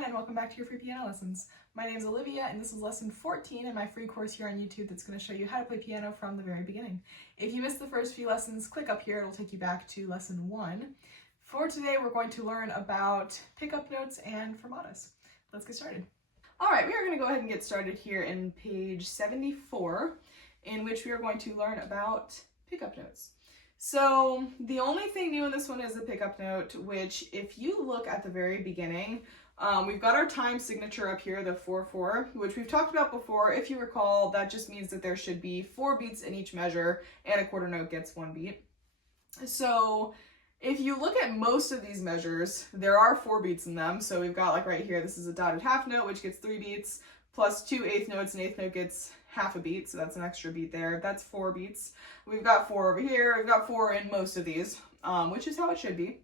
everyone, and welcome back to your free piano lessons. My name is Olivia, and this is lesson 14 in my free course here on YouTube that's going to show you how to play piano from the very beginning. If you missed the first few lessons, click up here. It'll take you back to lesson 1. For today, we're going to learn about pickup notes and fermatas. Let's get started. All right, we are going to go ahead and get started here in page 74, in which we are going to learn about pickup notes. So the only thing new in this one is the pickup note, which if you look at the very beginning, we've got our time signature up here, the 4/4, which we've talked about before. If you recall, that just means that there should be 4 beats in each measure and a quarter note gets 1 beat. So if you look at most of these measures, there are 4 beats in them. So we've got, like right here, this is a dotted half note, which gets 3 beats, plus 2 eighth notes, and eighth note gets half a beat, so that's an extra beat there. That's 4 beats. We've got 4 over here. We've got 4 in most of these, which is how it should be.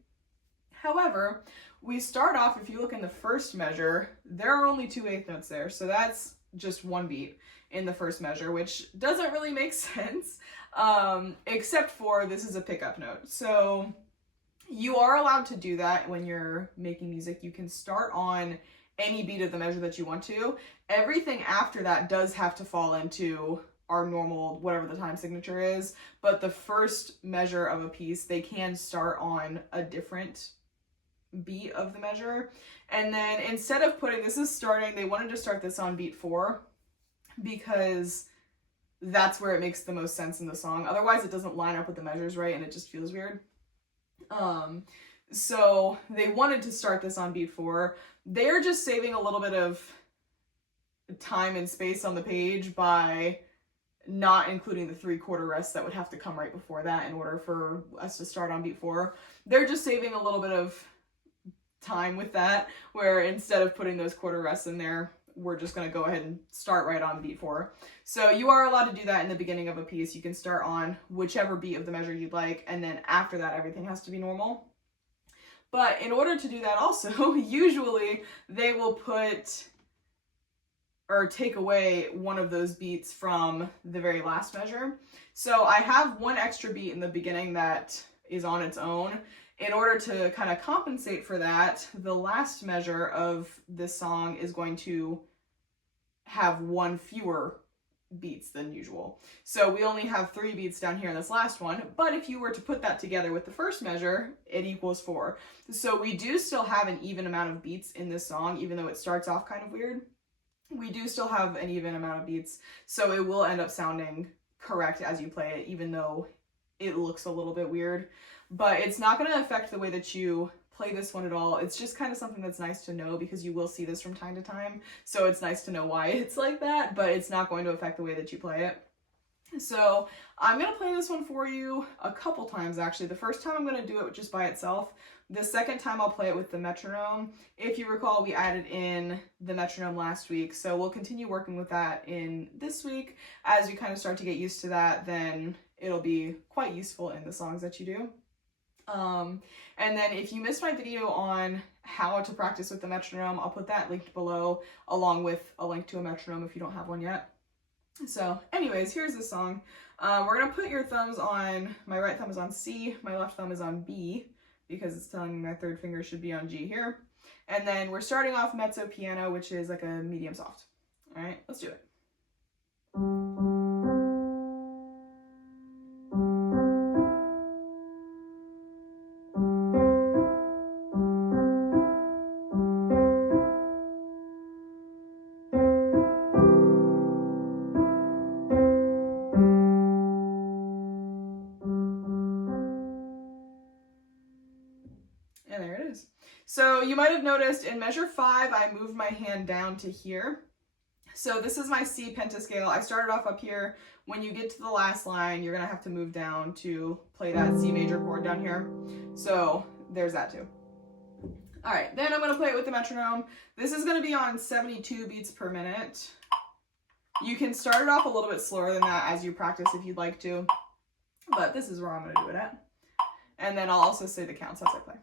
However, we start off, if you look in the first measure, there are only 2 eighth notes there, so that's just 1 beat in the first measure, which doesn't really make sense, except for this is a pickup note. So you are allowed to do that when you're making music. You can start on any beat of the measure that you want to. Everything after that does have to fall into our normal, whatever the time signature is, but the first measure of a piece, they can start on a different beat of the measure. And then instead of putting, this is starting, they wanted to start this on beat 4 because that's where it makes the most sense in the song. Otherwise it doesn't line up with the measures right and it just feels weird. So they wanted to start this on beat 4. They're just saving a little bit of time and space on the page by not including the 3/4 rest that would have to come right before that in order for us to start on beat 4. They're just saving a little bit of time with that, where instead of putting those quarter rests in there, we're just going to go ahead and start right on beat 4. So you are allowed to do that in the beginning of a piece. You can start on whichever beat of the measure you'd like, and then after that everything has to be normal. But in order to do that also, usually they will put or take away one of those beats from the very last measure. So I have 1 extra beat in the beginning that is on its own. In order to kind of compensate for that, the last measure of this song is going to have 1 fewer beats than usual. So we only have 3 beats down here in this last one, but if you were to put that together with the first measure, it equals 4. So we do still have an even amount of beats in this song, even though it starts off kind of weird. We do still have an even amount of beats, so it will end up sounding correct as you play it, even though it looks a little bit weird. But it's not going to affect the way that you play this one at all. It's just kind of something that's nice to know because you will see this from time to time. So it's nice to know why it's like that, but it's not going to affect the way that you play it. So I'm going to play this one for you a couple times actually. The first time I'm going to do it just by itself. The second time I'll play it with the metronome. If you recall, we added in the metronome last week, so we'll continue working with that in this week. As you kind of start to get used to that, then it'll be quite useful in the songs that you do. And then if you missed my video on how to practice with the metronome, I'll put that linked below along with a link to a metronome if you don't have one yet. So anyways, here's the song. We're going to put your thumbs on, my right thumb is on C, my left thumb is on B, because it's telling me my 3rd finger should be on G here. And then we're starting off mezzo piano, which is like a medium soft. All right, let's do it. And there it is. So you might have noticed in measure 5, I moved my hand down to here. So this is my C pentascale. I started off up here. When you get to the last line, you're gonna have to move down to play that C major chord down here. So there's that too. All right, then I'm gonna play it with the metronome. This is gonna be on 72 beats per minute. You can start it off a little bit slower than that as you practice if you'd like to, but this is where I'm gonna do it at. And then I'll also say the counts as I play.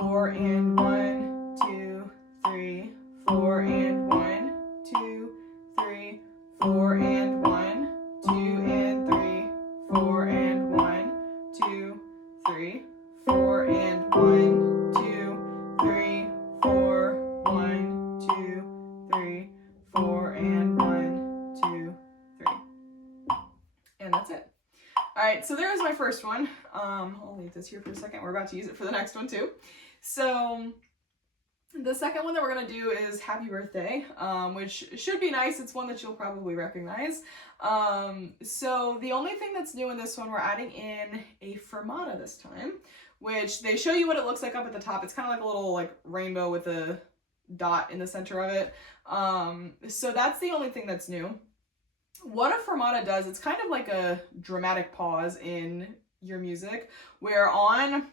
4 and 1, 2, 3, 4 and 1, 2, 3, 4 and 1, 2 and 3, 4 and 1, 2, 3, 4 and 1, 2, 3, right, so there's my first one. I'll leave this here for a second. We're about to use it for the next one too. So the second one that we're gonna do is Happy Birthday, which should be nice. It's one that you'll probably recognize. So the only thing that's new in this one, we're adding in a fermata this time, which they show you what it looks like up at the top. It's kind of like a little like rainbow with a dot in the center of it. So that's the only thing that's new. What a fermata does, it's kind of like a dramatic pause in your music, where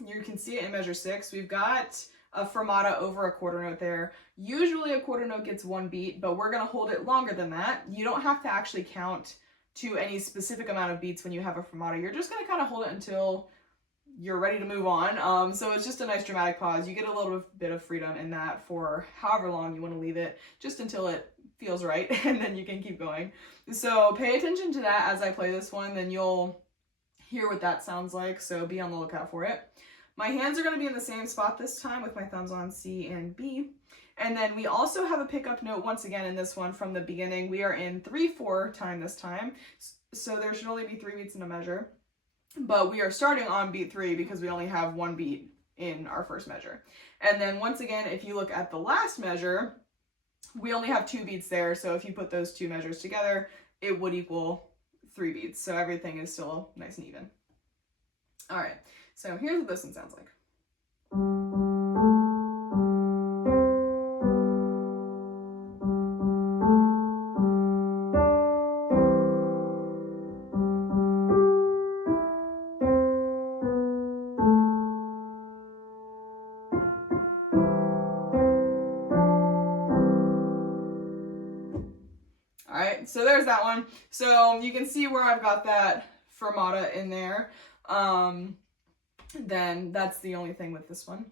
you can see it in measure 6, we've got a fermata over a quarter note there. Usually a quarter note gets 1 beat, but we're gonna hold it longer than that. You don't have to actually count to any specific amount of beats when you have a fermata. You're just gonna kind of hold it until you're ready to move on. So it's just a nice dramatic pause. You get a little bit of freedom in that for however long you want to leave it, just until it feels right, and then you can keep going. So pay attention to that as I play this one, then you'll hear what that sounds like, so be on the lookout for it. My hands are going to be in the same spot this time with my thumbs on C and B. And then we also have a pickup note once again in this one from the beginning. We are in 3/4 time this time, so there should only be 3 beats in a measure. But we are starting on beat 3 because we only have 1 beat in our first measure. And then once again, if you look at the last measure, we only have 2 beats there. So if you put those 2 measures together, it would equal 3 beats. So everything is still nice and even. All right, so here's what this one sounds like. All right, so there's that one. So you can see where I've got that fermata in there. Then that's the only thing with this one.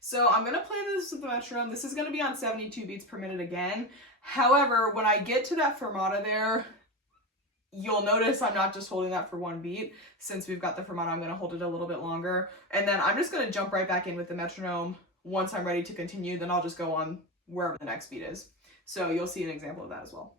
So I'm gonna play this with the metronome. This is gonna be on 72 beats per minute again. However, when I get to that fermata there, you'll notice I'm not just holding that for 1 beat. Since we've got the fermata, I'm gonna hold it a little bit longer. And then I'm just gonna jump right back in with the metronome. Once I'm ready to continue, then I'll just go on wherever the next beat is. So you'll see an example of that as well.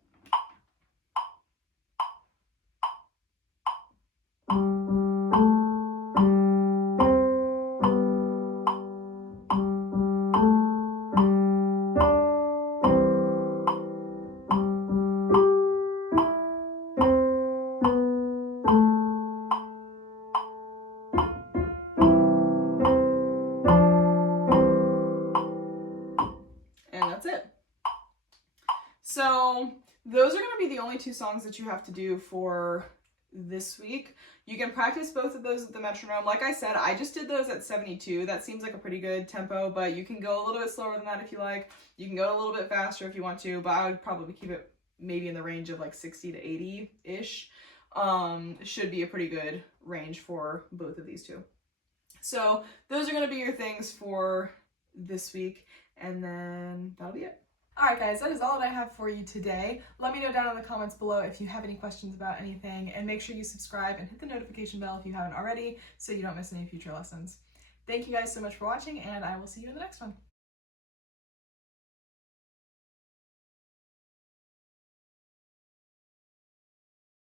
And that's it. So those are going to be the only 2 songs that you have to do for this week. You can practice both of those at the metronome. Like I said, I just did those at 72. That seems like a pretty good tempo, but you can go a little bit slower than that if you like. You can go a little bit faster if you want to, but I would probably keep it maybe in the range of like 60 to 80-ish. Should be a pretty good range for both of these 2. So those are going to be your things for this week, and then that'll be it. Alright guys, that is all that I have for you today. Let me know down in the comments below if you have any questions about anything, and make sure you subscribe and hit the notification bell if you haven't already so you don't miss any future lessons. Thank you guys so much for watching, and I will see you in the next one.